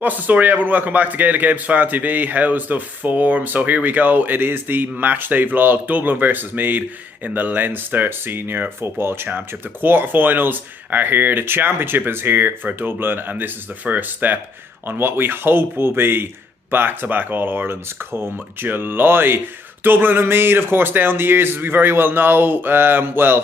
What's the story, everyone? Welcome back to Gaelic Games Fan TV. How's the form? So here we go. It is the matchday vlog. Dublin versus Meath in the Leinster Senior Football Championship. The quarterfinals are here. The championship is here for Dublin, and this is the first step on what we hope will be back-to-back All-Irelands come July. Dublin and Meath, of course, down the years, as we very well know,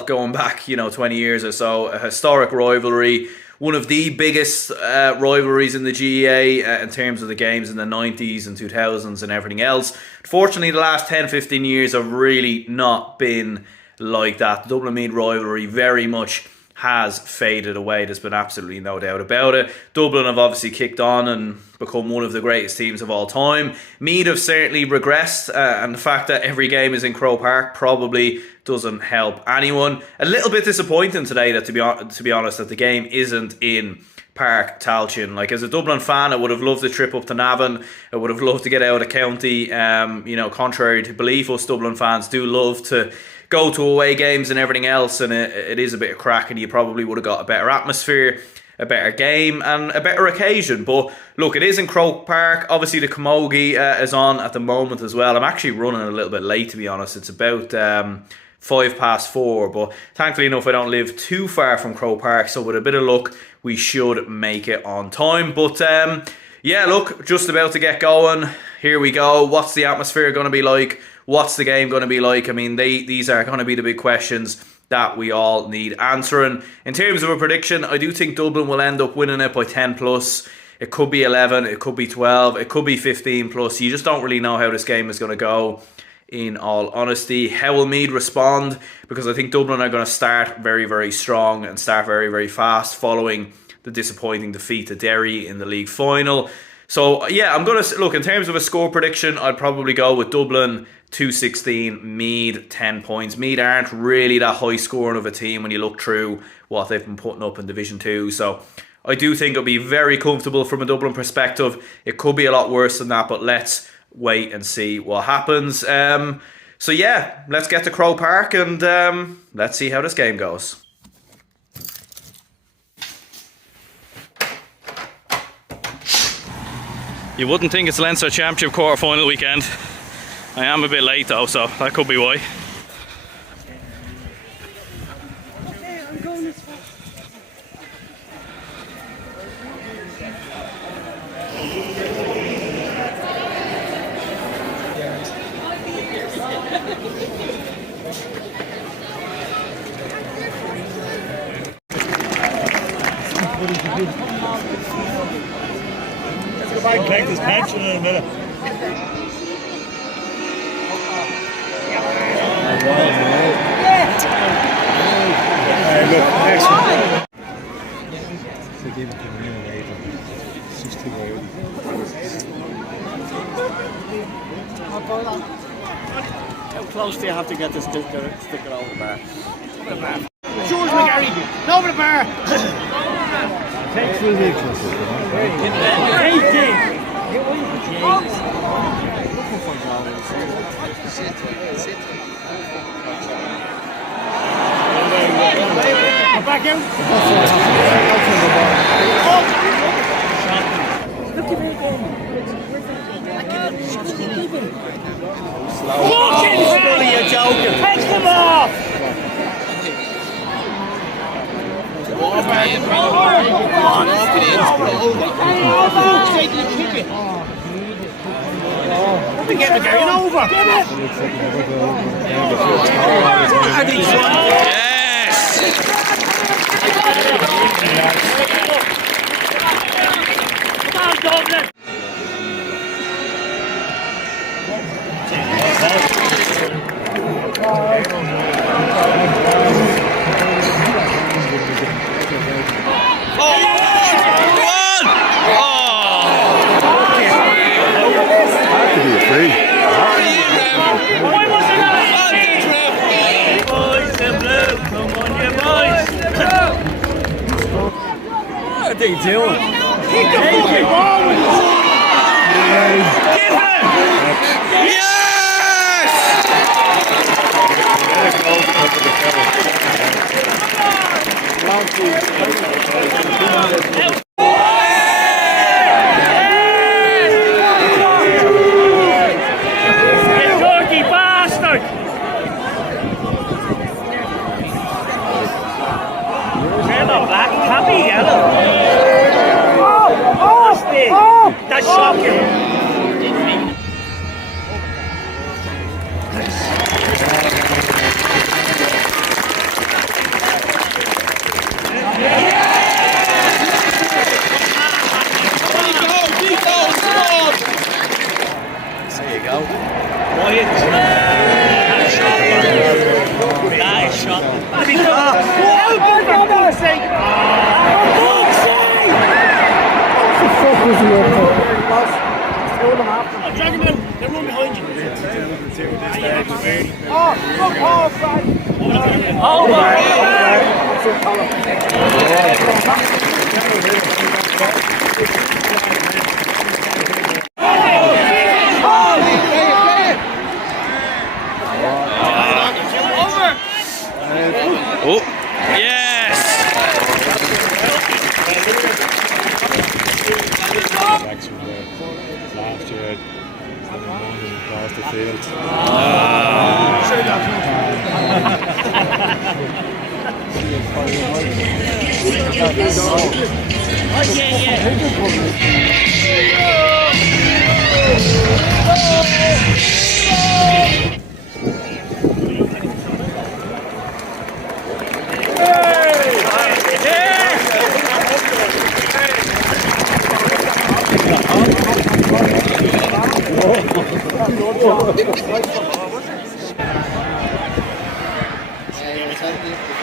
going back, 20 years or so, a historic rivalry. One of the biggest rivalries in the GAA in terms of the games in the 90s and 2000s and everything else. Fortunately, the last 10-15 years have really not been like that. The Dublin-Meath rivalry very much has faded away. There's been absolutely no doubt about it. Dublin have obviously kicked on and become one of the greatest teams of all time. Meath have certainly regressed, and the fact that every game is in Croke Park probably doesn't help anyone. A little bit disappointing today that, to be honest, that the game isn't in Park Talchin. Like, as a Dublin fan, I would have loved the trip up to Navan. I would have loved to get out of county. Contrary to belief, us Dublin fans do love to go to away games and everything else, and it is a bit of crack, and you probably would have got a better atmosphere, a better game, and a better occasion. But look, it is in Croke Park. Obviously, the camogie is on at the moment as well. I'm actually running a little bit late, to be honest. It's about 4:05, but thankfully enough, I don't live too far from Croke Park, so with a bit of luck, we should make it on time. But yeah, look, just about to get going. Here we go. What's the atmosphere going to be like? What's the game going to be like? I mean, these are going to be the big questions that we all need answering. In terms of a prediction, I do think Dublin will end up winning it by 10 plus. It could be 11, it could be 12, it could be 15 plus. You just don't really know how this game is going to go, in all honesty. How will Meath respond? Because I think Dublin are going to start very, very strong and start very, very fast following the disappointing defeat to Derry in the league final. So yeah, I'm going to look, in terms of a score prediction, I'd probably go with Dublin 2-16, Meath 10 points. Meath aren't really that high scoring of a team when you look through what they've been putting up in Division 2. So I do think it'll be very comfortable from a Dublin perspective. It could be a lot worse than that, but let's wait and see what happens. So yeah, let's get to Croke Park and let's see how this game goes. You wouldn't think it's Leinster Championship quarter-final weekend. I am a bit late though, so that could be why. Okay, I'm going this way. Let's go back and collect his pension in a minute. Look, next one. How close do you have to get the sticker over the bar? George McGarry, over the bar. Takes ridiculous. Back out. Look at me again. Fucking bully, you're joking! Take them off. Let me get McGarry over. Get it. Yes! Come on, Dublin. Why was it not? Boys in blue, come on, you boys. What are they doing? Kick the fucking ball with his... Give him! Yes! Hey! big. That's shocking. There you go. Quiet. That is shocking. That is shocking. Drag him out. They're running behind you. Oh, yes! Backs from last year, across the field.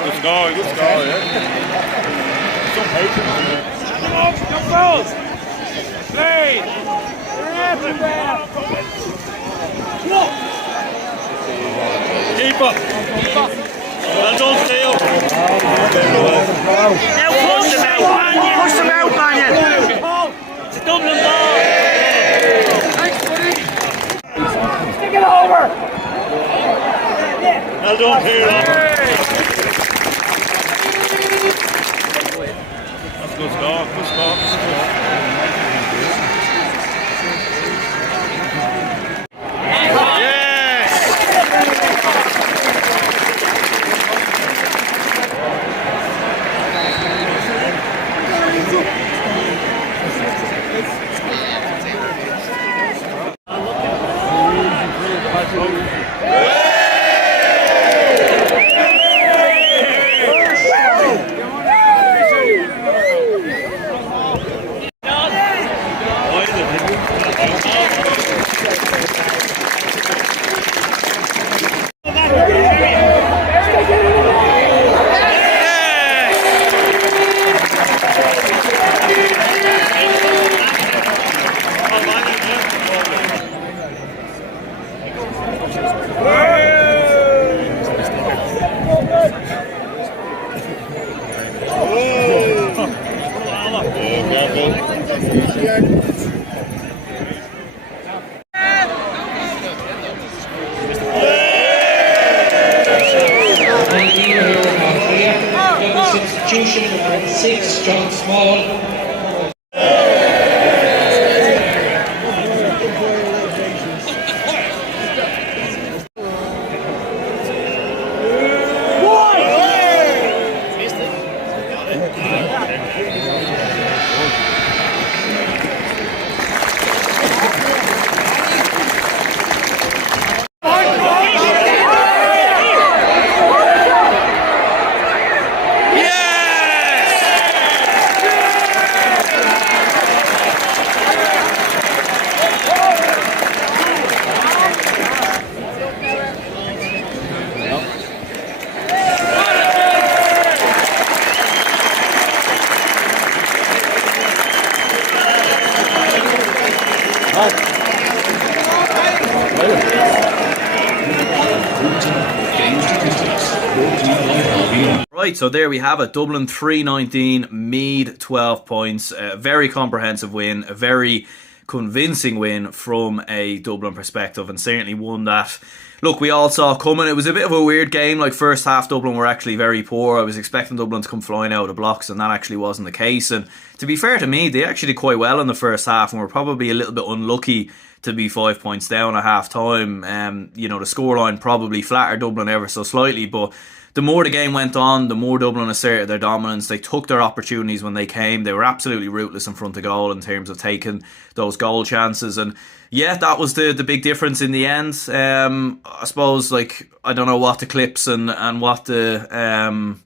Good score, yeah. So patient. Come on, come on. Play. Keeper. Well done, Theo. Now push them out, man. Push them out, man. It's a Dublin ball. Stick it over! Well done, Theo. That's a good score, good score. Substitution number 6, John Small. Right, so there we have it. Dublin 319, Meath 12 points. A very comprehensive win, a very convincing win from a Dublin perspective, and certainly one that, look, we all saw coming. It was a bit of a weird game. Like, first half Dublin were actually very poor. I was expecting Dublin to come flying out of the blocks, and that actually wasn't the case. And to be fair to me, they actually did quite well in the first half and were probably a little bit unlucky to be 5 points down at half time. You know, the scoreline probably flattered Dublin ever so slightly, but the more the game went on, the more Dublin asserted their dominance. They took their opportunities when they came. They were absolutely ruthless in front of goal in terms of taking those goal chances. And yeah, that was the big difference in the end. I suppose, like, I don't know what the clips and what the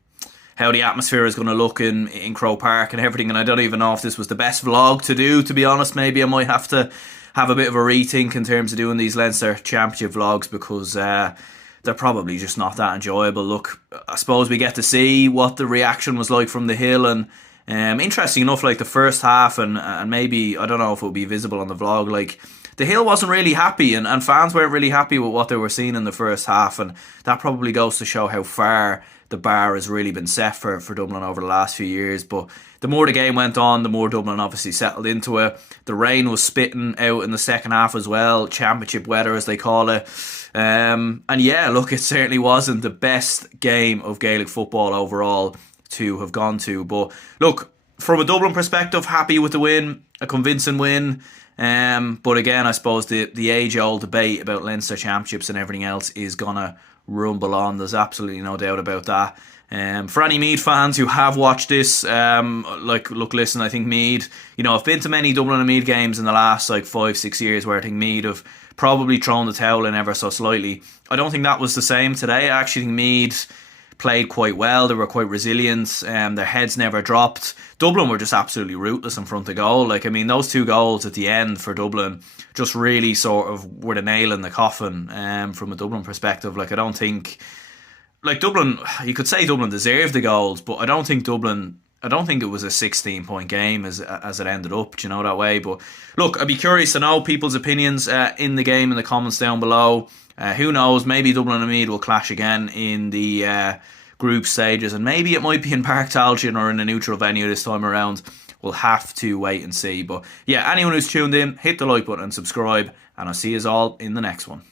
how the atmosphere is going to look in Croke Park and everything. And I don't even know if this was the best vlog to do, to be honest. Maybe I might have to have a bit of a rethink in terms of doing these Leinster Championship vlogs, because they're probably just not that enjoyable. Look, I suppose we get to see what the reaction was like from the hill, and interesting enough, like the first half, and maybe, I don't know if it will be visible on the vlog, like the hill wasn't really happy, and fans weren't really happy with what they were seeing in the first half, and that probably goes to show how far the bar has really been set for Dublin over the last few years. But the more the game went on, the more Dublin obviously settled into it. The rain was spitting out in the second half as well, championship weather as they call it. And yeah, look, it certainly wasn't the best game of Gaelic football overall to have gone to. But look, from a Dublin perspective, happy with the win, a convincing win. But again, I suppose the age-old debate about Leinster Championships and everything else is going to rumble on. There's absolutely no doubt about that. For any Meath fans who have watched this, look, listen, I think Meath, I've been to many Dublin and Meath games in the last 5-6 years where I think Meath have probably thrown the towel in ever so slightly. I don't think that was the same today. I actually think Meath played quite well. They were quite resilient. Their heads never dropped. Dublin were just absolutely ruthless in front of goal. Those 2 goals at the end for Dublin just really sort of were the nail in the coffin from a Dublin perspective. I don't think, Dublin, you could say Dublin deserved the goals, but I don't think it was a 16-point game as it ended up, that way. But look, I'd be curious to know people's opinions in the game in the comments down below. Who knows, maybe Dublin and Meath will clash again in the group stages, and maybe it might be in Park Talchin or in a neutral venue this time around. We'll have to wait and see. But yeah, anyone who's tuned in, hit the like button and subscribe, and I'll see you all in the next one.